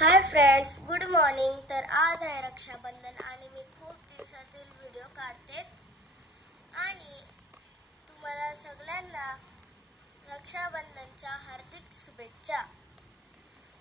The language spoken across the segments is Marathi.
Hi friends, good morning. तर आज आहे रक्षाबंधन आणि मी खूप दिवसातील व्हिडिओ काढते आणि तुम्हाला सगळ्यांना रक्षाबंधनच्या हार्दिक शुभेच्छा।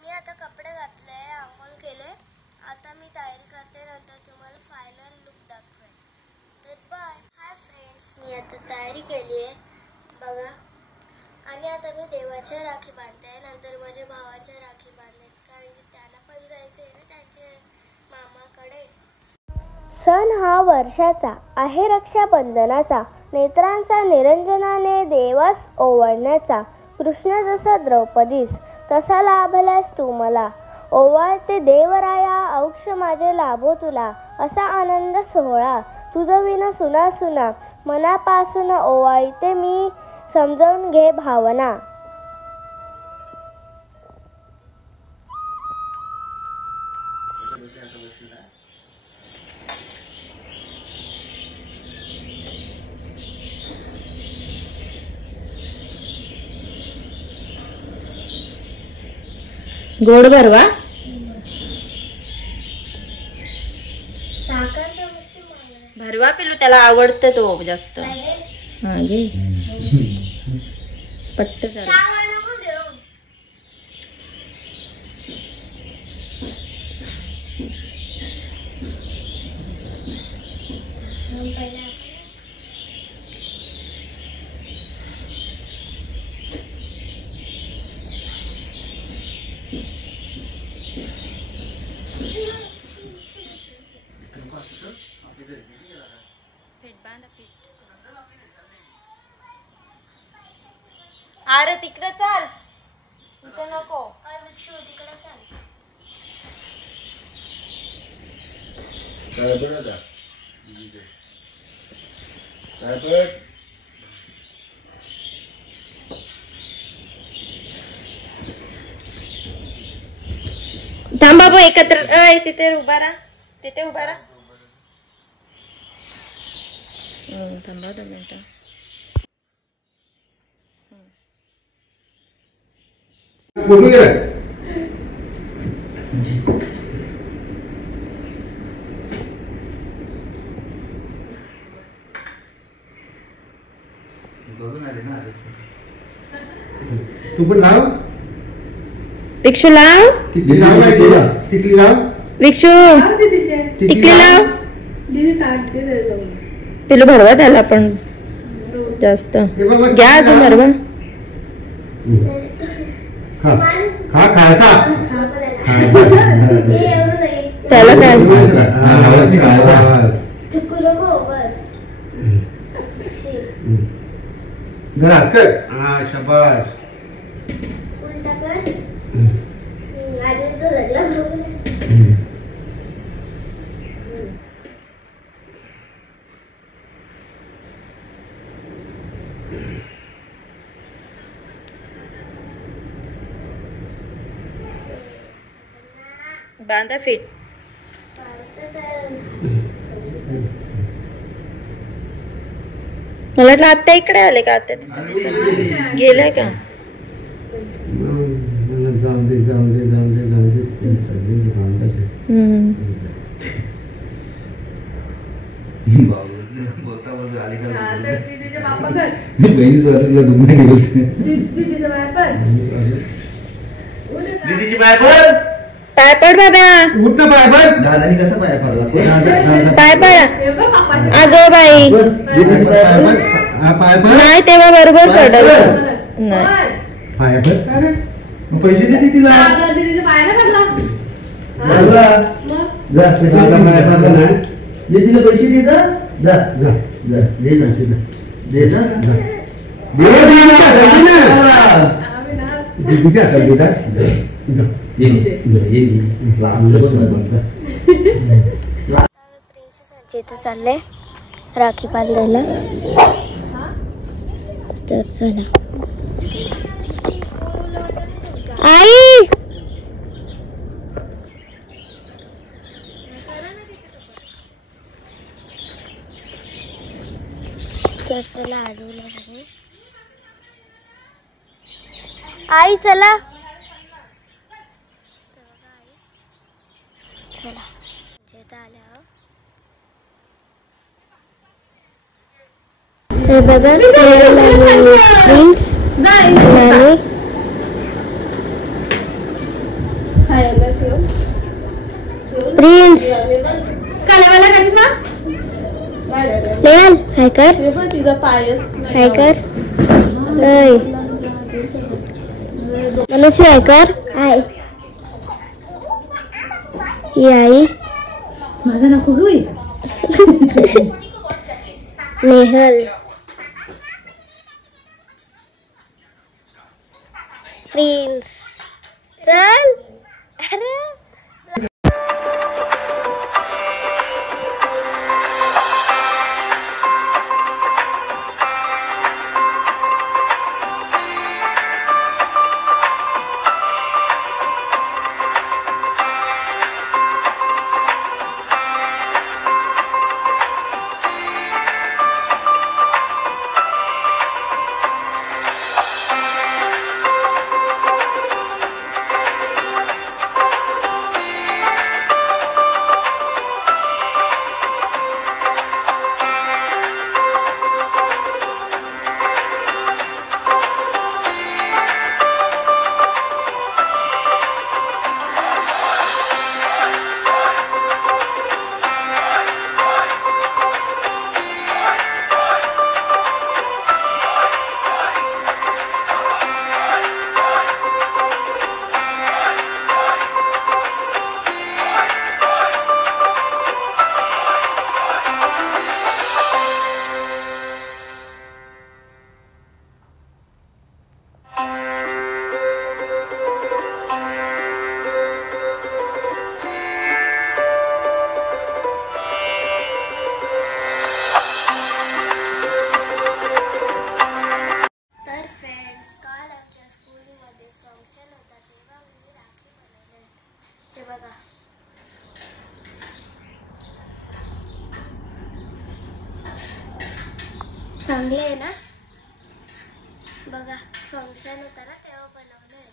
मी आता कपडे घातले, आंघोळ केले, आता मी तयारी करते, नंतर तुम्हाला फायनल लुक दाखवेन। तर बाय। हाय फ्रेंड्स, मी आता तयारी केली आहे बघा, आणि आता मी देवाच्या राखी बांधते, नंतर माझ्या भावाच्या राखी बांधते, कारण की त्याला पण जायचे आहे ना त्यांच्या मामाकडे। सण हा वर्षाचा आहे, रक्षाबंधनाचा नेत्रांचा निरंजनाने देवास ओवाळण्याचा। कृष्ण जसा द्रौपदीस तसा लाभलास तू मला, ओवाळते देवराया औक्ष माझे लाभो तुला। असा आनंद सोहळा तुझं विना सुना सुना, मनापासून ओवाळते मी, समजावून घे भावना। गोड भरवा भरवा पिलू, त्याला आवडतं तो जास्त। हा घे पट्ट कर। अरे तिकडे चाल, इथे नको। थांब बाबू, एकत्र तिथे उभा राहा, तिथे उभा राहा। थांबा 2 मिनिटं। तू पण लाव, विक्षू लाव, टिकली लाव, टिकली लाव, विक्षू टिकली लाव। पिलू भरवा त्याला पण जास्त, घ्या अजून भरवा। खा खा खायचा, त्याला काय जरा कर, हा शाबास। उलटा कर, आधी तो लागला भाऊ। बांधा फिट। मला वाटलं आता इकडे आले का, आता गेलाय का? जाऊन दे जाऊन दे जाऊन दे जाऊन दे। बोलता बोलता आली का बहिणी स्वतःला दुमने बोलते। दीदीची पाय पड, पाय पड बाबा, उठ ना पाय पड। दादानी कसा पाय पडला, पाय पड। अगं बाई, पाय पड नाही तेव्हा बरोबर पडल नाही। पाय पड, अरे पैसे दे तिला, जा तिला पैसे दे, जा जा जा दे ना, दे ना, दीदीच्या हातात दे ना। इथे चालले राखी बांधायला, तर चला। आई तर चला, आजूला आई चला। चला जेता आल्या हे बघा प्रिन्स प्रिन्स नेहाल हाय कर हाय कर मनसी हाय कर हाय आई माझा नको होई नेहल प्रिन्स चल अरे चांगले आहे ना बघा फंक्शन होता ना तेव्हा बनवलंय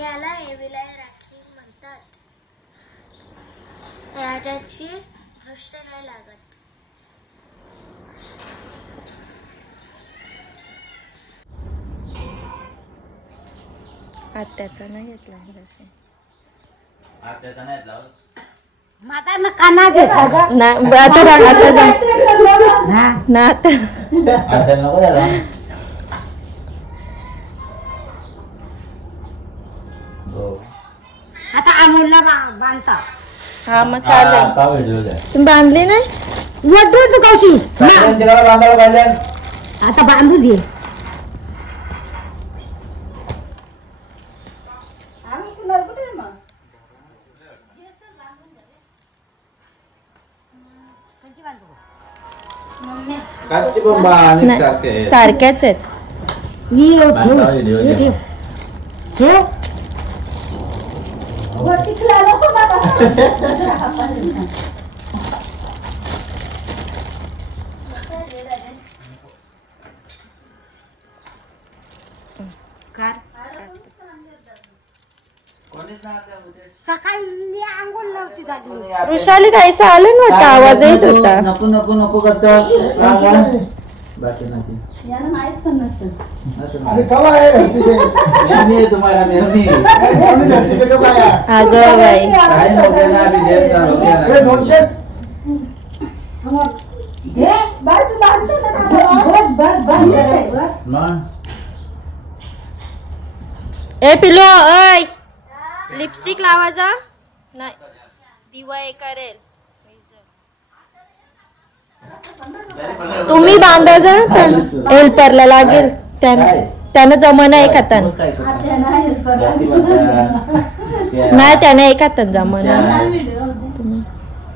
याला एविला राखी म्हणतात राजाची दृष्ट नाही लागत आत्याचा नाही घेतला आत्याचा नाही घेतला माझा नका ना घेता ना आता ना आता नको द्यायला आता अमोलला बांधता हा मग चालेल तुम्ही बांधली नाही वडू तू कौशी आता बांधू दे सारख्याच आहेत सकाळी आंघोळ नव्हती झाली वृषाली ताईचा आलं नव्हता आवाज येत होता नको नको नको करतो बाकी नाही याला माहित पण नसेल तुम्हाला मेहनी अगं बाई काय नव्हतं ना अभी देर साल हो गया ए पिलो ऐ लिपस्टिक लावा जा नाही दिवा हे करेल तुम्ही बांधा जा हेल्परला लागेल त्यानं जमाना एक हातान नाही त्याने एक हातान जमाना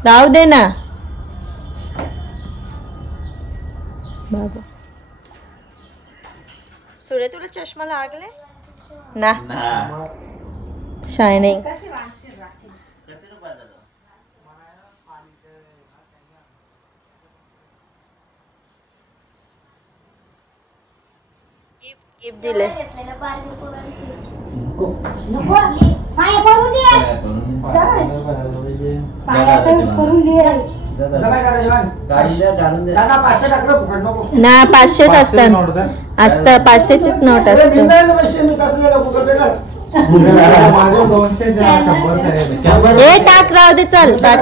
लावू दे ना बाबा सूर्य तुला चष्मा लागले ना शायनिंग गिफ्ट दिले पाय पडू दे ना 500च असतात. 500च नोट असतं. टाक राहू दे चल टाक.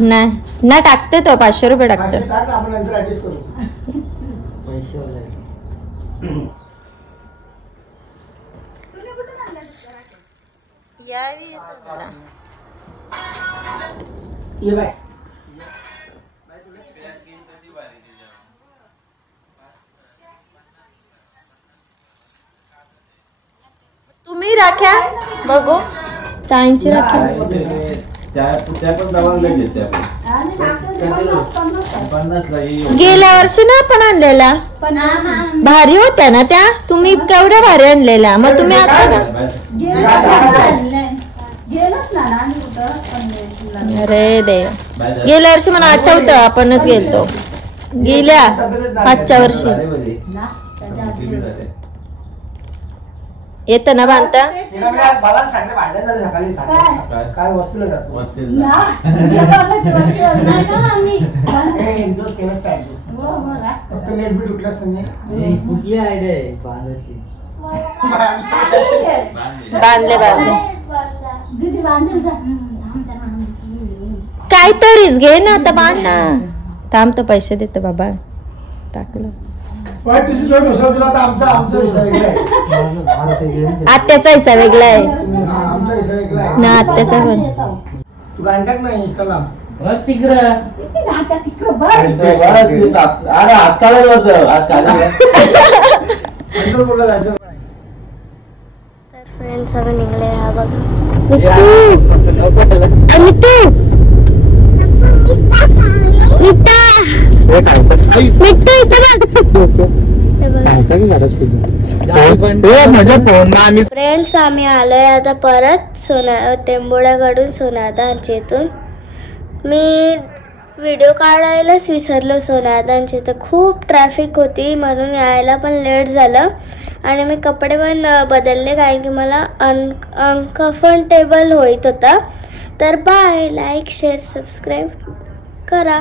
नाही टाकते तो 500 रुपये टाकतो. तुम्ही राख्या बघू ताईंची राख्या गेल्या वर्षी ना आपण आणलेला भारी होत्या ना त्या. तुम्ही केवढ्या भारी आणलेल्या मग तुम्ही आता अरे देव गेल्या वर्षी मला आठवतं आपणच गेलतो गेल्या मागच्या वर्षी. येतं ना बांधता काय वस्तूला जातो बांधले काहीतरीच घे ना आता बांध ना. थांब तर पैसे देतो बाबा टाकलं. आत्याचा हिस्सा वेगळा आहे ना. आत्याचा पण तू गांडाक नाही इंस्टाला फ्रेंड्स आम्ही निघले हा बघा. फ्रेंड्स आम्ही आलोय आता परत टेंबोड्याकडून सोनादांच्या इथून. मी व्हिडिओ काढायलाच विसरलो सोनादांच्या इथं. खूप ट्रॅफिक होती म्हणून यायला पण लेट झालं आणि मी कपडे पण बदलले कारण की मला अनकम्फर्टेबल होत होता. तर बाय. लाईक शेअर सबस्क्राईब करा.